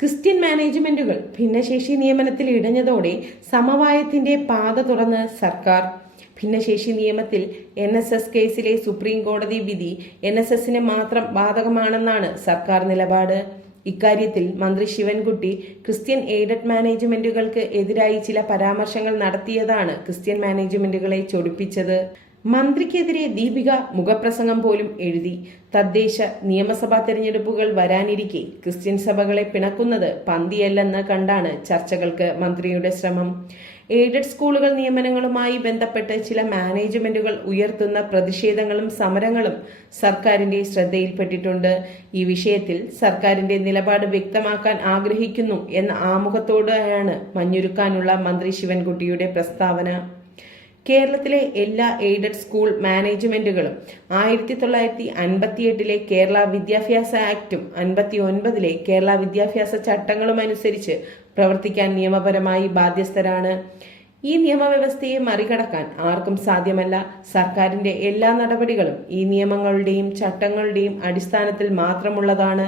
Christian മാനേജ്മെന്റുകൾ ഭിന്നശേഷി നിയമനത്തിൽ ഇടഞ്ഞതോടെ സമവായത്തിന്റെ പാത തുറന്ന് സർക്കാർ. ഭിന്നശേഷി നിയമത്തിൽ എൻ എസ് എസ് കേസിലെ സുപ്രീം കോടതി വിധി എൻ എസ് എസിന് മാത്രം ബാധകമാണെന്നാണ് സർക്കാർ നിലപാട്. ഇക്കാര്യത്തിൽ മന്ത്രി ശിവൻകുട്ടി ക്രിസ്ത്യൻ എയ്ഡഡ് മാനേജ്മെന്റുകൾക്ക് എതിരായി ചില പരാമർശങ്ങൾ നടത്തിയതാണ് ക്രിസ്ത്യൻ മാനേജ്മെന്റുകളെ ചൊടിപ്പിച്ചത്. മന്ത്രിക്കെതിരെ ദീപിക മുഖപ്രസംഗം പോലും എഴുതി. തദ്ദേശ നിയമസഭാ തെരഞ്ഞെടുപ്പുകൾ വരാനിരിക്കെ ക്രിസ്ത്യൻ സഭകളെ പിണക്കുന്നത് പന്തിയല്ലെന്ന് കണ്ടാണ് ചർച്ചകൾക്ക് മന്ത്രിയുടെ ശ്രമം. എയ്ഡഡ് സ്കൂളുകൾ നിയമനങ്ങളുമായി ബന്ധപ്പെട്ട് ചില മാനേജ്മെന്റുകൾ ഉയർത്തുന്ന പ്രതിഷേധങ്ങളും സമരങ്ങളും സർക്കാരിന്റെ ശ്രദ്ധയിൽപ്പെട്ടിട്ടുണ്ട്. ഈ വിഷയത്തിൽ സർക്കാരിന്റെ നിലപാട് വ്യക്തമാക്കാൻ ആഗ്രഹിക്കുന്നു എന്ന ആമുഖത്തോടെയാണ് മഞ്ഞുരുക്കാനുള്ള മന്ത്രി ശിവൻകുട്ടിയുടെ പ്രസ്താവന. കേരളത്തിലെ എല്ലാ എയ്ഡഡ് സ്കൂൾ മാനേജ്മെന്റുകളും ആയിരത്തി തൊള്ളായിരത്തി അൻപത്തിയെട്ടിലെ കേരള വിദ്യാഭ്യാസ ആക്ടും അൻപത്തി ഒൻപതിലെ കേരള വിദ്യാഭ്യാസ ചട്ടങ്ങളും അനുസരിച്ച് പ്രവർത്തിക്കാൻ നിയമപരമായി ബാധ്യസ്ഥരാണ്. ഈ നിയമവ്യവസ്ഥയെ മറികടക്കാൻ ആർക്കും സാധ്യമല്ല. സർക്കാരിന്റെ എല്ലാ നടപടികളും ഈ നിയമങ്ങളുടെയും ചട്ടങ്ങളുടെയും അടിസ്ഥാനത്തിൽ മാത്രമുള്ളതാണ്.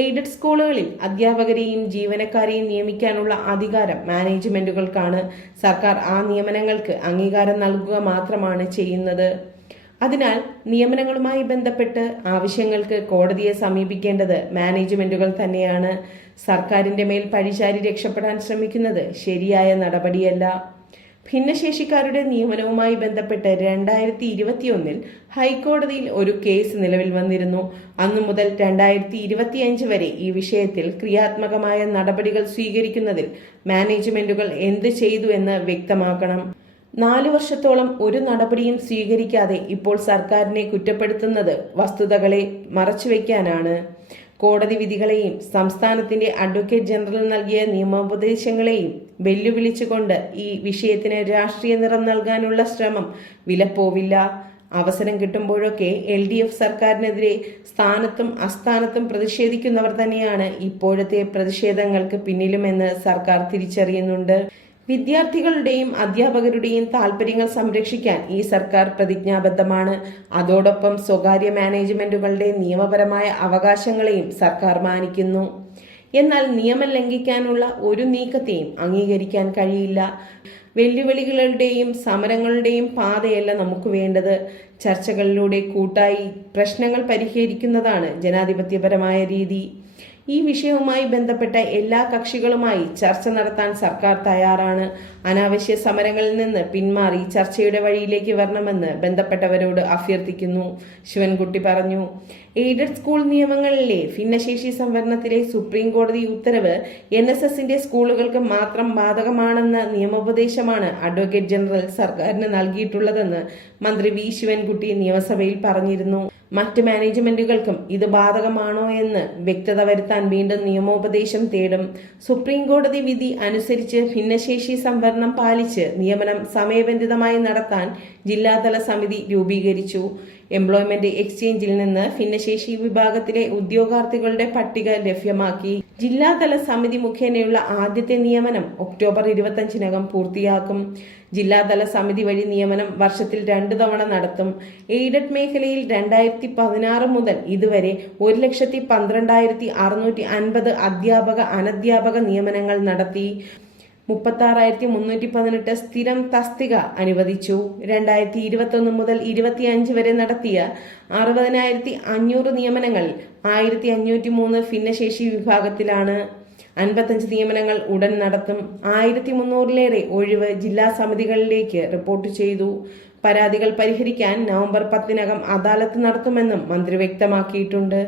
എയ്ഡഡ് സ്കൂളുകളിൽ അധ്യാപകരെയും ജീവനക്കാരെയും നിയമിക്കാനുള്ള അധികാരം മാനേജ്മെന്റുകൾക്കാണ്. സർക്കാർ ആ നിയമനങ്ങൾക്ക് അംഗീകാരം നൽകുക മാത്രമാണ് ചെയ്യുന്നത്. അതിനാൽ നിയമനങ്ങളുമായി ബന്ധപ്പെട്ട് ആവശ്യങ്ങൾക്ക് കോടതിയെ സമീപിക്കേണ്ടത് മാനേജ്മെന്റുകൾ തന്നെയാണ്. സർക്കാരിന്റെ മേൽ പഴിചാരി രക്ഷപ്പെടാൻ ശ്രമിക്കുന്നത് ശരിയായ നടപടിയല്ല. ഭിന്നശേഷിക്കാരുടെ നിയമനവുമായി ബന്ധപ്പെട്ട് രണ്ടായിരത്തി ഇരുപത്തിയൊന്നിൽ ഹൈക്കോടതിയിൽ ഒരു കേസ് നിലവിൽ വന്നിരുന്നു. അന്നു മുതൽ രണ്ടായിരത്തി ഇരുപത്തിയഞ്ച് വരെ ഈ വിഷയത്തിൽ ക്രിയാത്മകമായ നടപടികൾ സ്വീകരിക്കുന്നതിൽ മാനേജ്മെന്റുകൾ എന്ത് ചെയ്തു എന്ന് വ്യക്തമാക്കണം. നാലു വർഷത്തോളം ഒരു നടപടിയും സ്വീകരിക്കാതെ ഇപ്പോൾ സർക്കാരിനെ കുറ്റപ്പെടുത്തുന്നത് വസ്തുതകളെ മറച്ചുവെക്കാനാണ് കോടതി വിധികളെയും സംസ്ഥാനത്തിന്റെ അഡ്വക്കേറ്റ് ജനറൽ നൽകിയ നിയമോപദേശങ്ങളെയും വെല്ലുവിളിച്ചുകൊണ്ട് ഈ വിഷയത്തിന് രാഷ്ട്രീയ നിറം നൽകാനുള്ള ശ്രമം വിലപ്പോവില്ല. അവസരം കിട്ടുമ്പോഴൊക്കെ എൽ ഡി എഫ് സർക്കാരിനെതിരെ സ്ഥാനത്തും അസ്ഥാനത്തും പ്രതിഷേധിക്കുന്നവർ തന്നെയാണ് ഇപ്പോഴത്തെ പ്രതിഷേധങ്ങൾക്ക് പിന്നിലുമെന്ന് സർക്കാർ തിരിച്ചറിയുന്നുണ്ട്. വിദ്യാർത്ഥികളുടെയും അധ്യാപകരുടെയും താൽപര്യങ്ങൾ സംരക്ഷിക്കാൻ ഈ സർക്കാർ പ്രതിജ്ഞാബദ്ധമാണ്. അതോടൊപ്പം സ്വകാര്യ മാനേജ്മെന്റുകളുടെ നിയമപരമായ അവകാശങ്ങളെയും സർക്കാർ മാനിക്കുന്നു. എന്നാൽ നിയമം ലംഘിക്കാനുള്ള ഒരു നീക്കത്തെയും അംഗീകരിക്കാൻ കഴിയില്ല. വെല്ലുവിളികളുടെയും സമരങ്ങളുടെയും പാതയല്ല നമുക്ക് വേണ്ടത്. ചർച്ചകളിലൂടെ കൂട്ടായി പ്രശ്നങ്ങൾ പരിഹരിക്കുന്നതാണ് ജനാധിപത്യപരമായ രീതി. ഈ വിഷയവുമായി ബന്ധപ്പെട്ട എല്ലാ കക്ഷികളുമായി ചർച്ച നടത്താൻ സർക്കാർ തയ്യാറാണ്. അനാവശ്യ സമരങ്ങളിൽ നിന്ന് പിന്മാറി ചർച്ചയുടെ വഴിയിലേക്ക് വരണമെന്ന് ബന്ധപ്പെട്ടവരോട് അഭ്യർത്ഥിക്കുന്നു. ശിവൻകുട്ടി പറഞ്ഞു എയ്ഡഡ് സ്കൂൾ നിയമങ്ങളിലെ ഭിന്നശേഷി സംവരണത്തിലെ സുപ്രീം കോടതി ഉത്തരവ് എൻ എസ് എസിന്റെ സ്കൂളുകൾക്ക് മാത്രം ബാധകമാണെന്ന നിയമോപദേശമാണ് അഡ്വക്കേറ്റ് ജനറൽ സർക്കാരിന് നൽകിയിട്ടുള്ളതെന്ന് മന്ത്രി വി ശിവൻകുട്ടി നിയമസഭയിൽ പറഞ്ഞിരുന്നു. മറ്റ് മാനേജ്മെന്റുകൾക്കും ഇത് ബാധകമാണോ എന്ന് വ്യക്തത വരുത്താൻ വീണ്ടും നിയമോപദേശം തേടും. സുപ്രീം കോടതി വിധി അനുസരിച്ച് ഭിന്നശേഷി സംവരണം പാലിച്ച് നിയമനം സമയബന്ധിതമായി നടത്താൻ ജില്ലാതല സമിതി രൂപീകരിച്ചു. എംപ്ലോയ്മെന്റ് എക്സ്ചേഞ്ചിൽ നിന്ന് ഭിന്നശേഷി വിഭാഗത്തിലെ ഉദ്യോഗാർത്ഥികളുടെ പട്ടിക ലഭ്യമാക്കി. ജില്ലാതല സമിതി മുഖേനയുള്ള ആദ്യത്തെ നിയമനം ഒക്ടോബർ ഇരുപത്തഞ്ചിനകം പൂർത്തിയാക്കും. ജില്ലാതല സമിതി വഴി നിയമനം വർഷത്തിൽ രണ്ടു തവണ നടത്തും. എയ്ഡഡ് മേഖലയിൽ രണ്ടായിരത്തി പതിനാറ് മുതൽ ഇതുവരെ ഒരു ലക്ഷത്തി പന്ത്രണ്ടായിരത്തി അറുന്നൂറ്റി അൻപത് അധ്യാപക അനധ്യാപക നിയമനങ്ങൾ നടത്തി. മുപ്പത്തി ആറായിരത്തി മുന്നൂറ്റി പതിനെട്ട് സ്ഥിരം തസ്തിക അനുവദിച്ചു. രണ്ടായിരത്തി ഇരുപത്തൊന്ന് മുതൽ ഇരുപത്തിയഞ്ച് വരെ നടത്തിയ അറുപതിനായിരത്തി അഞ്ഞൂറ് നിയമനങ്ങൾ ആയിരത്തി അഞ്ഞൂറ്റി മൂന്ന് ഭിന്നശേഷി വിഭാഗത്തിലാണ്. അൻപത്തഞ്ച് നിയമനങ്ങൾ ഉടൻ നടത്തും. ആയിരത്തി മുന്നൂറിലേറെ ഒഴിവ് ജില്ലാ സമിതികളിലേക്ക് റിപ്പോർട്ട് ചെയ്തു. പരാതികൾ പരിഹരിക്കാൻ നവംബർ പത്തിനകം അദാലത്ത് നടത്തുമെന്നും മന്ത്രി വ്യക്തമാക്കിയിട്ടുണ്ട്.